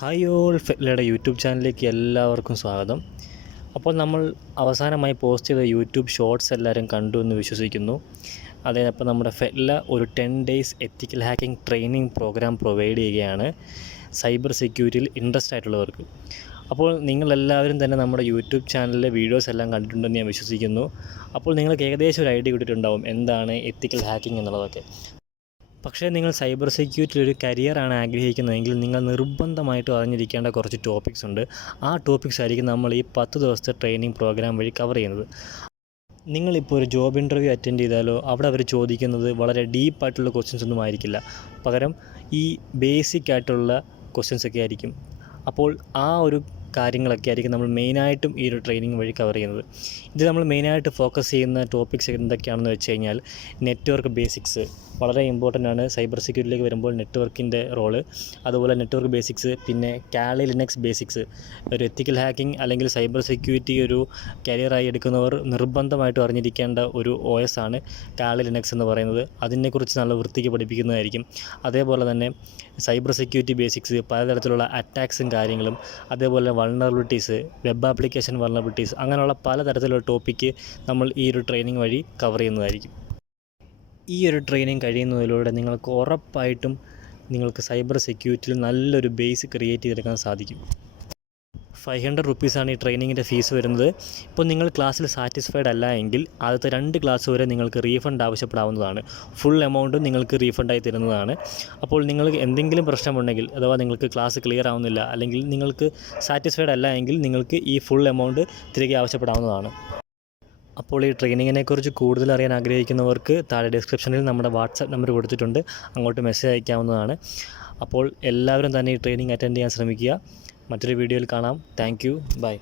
Hi all, ഫെറ്റ്ലയുടെ YouTube ചാനലിലേക്ക് എല്ലാവർക്കും സ്വാഗതം. അപ്പോൾ നമ്മൾ അവസാനമായി പോസ്റ്റ് ചെയ്ത യൂട്യൂബ് ഷോർട്സ് എല്ലാവരും കണ്ടു എന്ന് വിശ്വസിക്കുന്നു. അപ്പോൾ നമ്മുടെ ഫെറ്റ്ല ഒരു 10 days ethical hacking training programme provide ചെയ്യുകയാണ് സൈബർ സെക്യൂരിറ്റിയിൽ ഇൻട്രസ്റ്റ് ആയിട്ടുള്ളവർക്ക്. അപ്പോൾ നിങ്ങളെല്ലാവരും തന്നെ നമ്മുടെ യൂട്യൂബ് ചാനലിലെ വീഡിയോസ് എല്ലാം കണ്ടിട്ടുണ്ടെന്ന് ഞാൻ വിശ്വസിക്കുന്നു. അപ്പോൾ നിങ്ങൾക്ക് ഏകദേശം ഒരു ഐഡിയ കിട്ടിയിട്ടുണ്ടാവും എന്താണ് എത്തിക്കൽ ഹാക്കിംഗ് എന്നുള്ളതൊക്കെ. പക്ഷേ നിങ്ങൾ സൈബർ സെക്യൂരിറ്റിയിൽ ഒരു കരിയറാണ് ആഗ്രഹിക്കുന്നതെങ്കിൽ നിങ്ങൾ നിർബന്ധമായിട്ടും അറിഞ്ഞിരിക്കേണ്ട കുറച്ച് ടോപ്പിക്സ് ഉണ്ട്. ആ ടോപ്പിക്സ് ആയിരിക്കും നമ്മൾ ഈ 10 ദിവസത്തെ ട്രെയിനിങ് പ്രോഗ്രാം വഴി കവർ ചെയ്യുന്നത്. നിങ്ങളിപ്പോൾ ഒരു ജോബ് ഇൻ്റർവ്യൂ അറ്റൻഡ് ചെയ്താലോ അവിടെ അവർ ചോദിക്കുന്നത് വളരെ ഡീപ്പായിട്ടുള്ള ക്വസ്റ്റ്യൻസ് ഒന്നും ആയിരിക്കില്ല. പകരം ഈ ബേസിക് ആയിട്ടുള്ള ക്വസ്റ്റ്യൻസൊക്കെ ആയിരിക്കും. അപ്പോൾ ആ ഒരു കാര്യങ്ങളൊക്കെ ആയിരിക്കും നമ്മൾ മെയിനായിട്ടും ഈ ഒരു ട്രെയിനിങ് വഴി കവർ ചെയ്യുന്നത്. ഇത് നമ്മൾ മെയിനായിട്ട് ഫോക്കസ് ചെയ്യുന്ന ടോപ്പിക്സ് എന്തൊക്കെയാണെന്ന് വെച്ച് കഴിഞ്ഞാൽ നെറ്റ്വർക്ക് ബേസിക്സ് വളരെ ഇമ്പോർട്ടൻ്റ് ആണ്. സൈബർ സെക്യൂരിറ്റിയിലേക്ക് വരുമ്പോൾ നെറ്റ്വർക്കിൻ്റെ റോള്, അതുപോലെ നെറ്റ്വർക്ക് ബേസിക്സ്, പിന്നെ കാലി ലിനക്സ് ബേസിക്സ്. ഒരു എത്തിക്കൽ ഹാക്കിംഗ് അല്ലെങ്കിൽ സൈബർ സെക്യൂരിറ്റി ഒരു കരിയറായി എടുക്കുന്നവർ നിർബന്ധമായിട്ടും അറിഞ്ഞിരിക്കേണ്ട ഒരു OS ആണ് കാലി ലിനക്സ് എന്ന് പറയുന്നത്. അതിനെക്കുറിച്ച് നല്ല വൃത്തിക്ക് പഠിപ്പിക്കുന്നതായിരിക്കും. അതേപോലെ തന്നെ സൈബർ സെക്യൂരിറ്റി ബേസിക്സ്, പലതരത്തിലുള്ള അറ്റാക്സും കാര്യങ്ങളും, അതേപോലെ വൾണറബിലിറ്റീസ്, വെബ് ആപ്ലിക്കേഷൻ വൾണറബിലിറ്റീസ്, അങ്ങനെയുള്ള പലതരത്തിലുള്ള ടോപ്പിക്ക് നമ്മൾ ഈ ഒരു ട്രെയിനിങ് വഴി കവർ ചെയ്യുന്നതായിരിക്കും. ഈ ഒരു ട്രെയിനിങ് കഴിയുന്നതിലൂടെ നിങ്ങൾക്ക് ഉറപ്പായിട്ടും നിങ്ങൾക്ക് സൈബർ സെക്യൂരിറ്റിയിൽ നല്ലൊരു ബേസ് ക്രിയേറ്റ് ചെയ്തെടുക്കാൻ സാധിക്കും. 500 റുപ്പീസാണ് ഈ ട്രെയിനിങ്ങിൻ്റെ ഫീസ് വരുന്നത്. ഇപ്പോൾ നിങ്ങൾ ക്ലാസ്സിൽ സാറ്റിസ്ഫൈഡ് അല്ല എങ്കിൽ ആദ്യത്തെ 2 ക്ലാസ് വരെ നിങ്ങൾക്ക് റീഫണ്ട് ആവശ്യപ്പെടാവുന്നതാണ്. ഫുൾ എമൗണ്ട് നിങ്ങൾക്ക് റീഫണ്ടായി തരുന്നതാണ്. അപ്പോൾ നിങ്ങൾക്ക് എന്തെങ്കിലും പ്രശ്നമുണ്ടെങ്കിൽ, അഥവാ നിങ്ങൾക്ക് ക്ലാസ് ക്ലിയർ ആവുന്നില്ല അല്ലെങ്കിൽ നിങ്ങൾക്ക് സാറ്റിസ്ഫൈഡ് അല്ല എങ്കിൽ നിങ്ങൾക്ക് ഈ ഫുൾ എമൗണ്ട് തിരികെ ആവശ്യപ്പെടാവുന്നതാണ്. അപ്പോൾ ഈ ട്രെയിനിങ്ങിനെക്കുറിച്ച് കൂടുതൽ അറിയാൻ ആഗ്രഹിക്കുന്നവർക്ക് താഴെ ഡിസ്ക്രിപ്ഷനിൽ നമ്മുടെ വാട്സാപ്പ് നമ്പർ കൊടുത്തിട്ടുണ്ട്, അങ്ങോട്ട് മെസ്സേജ് അയക്കാവുന്നതാണ്. അപ്പോൾ എല്ലാവരും തന്നെ ഈ ട്രെയിനിങ് അറ്റൻഡ് ചെയ്യാൻ ശ്രമിക്കുക. മറ്റൊരു വീഡിയോയിൽ കാണാം. Thank you. ബൈ.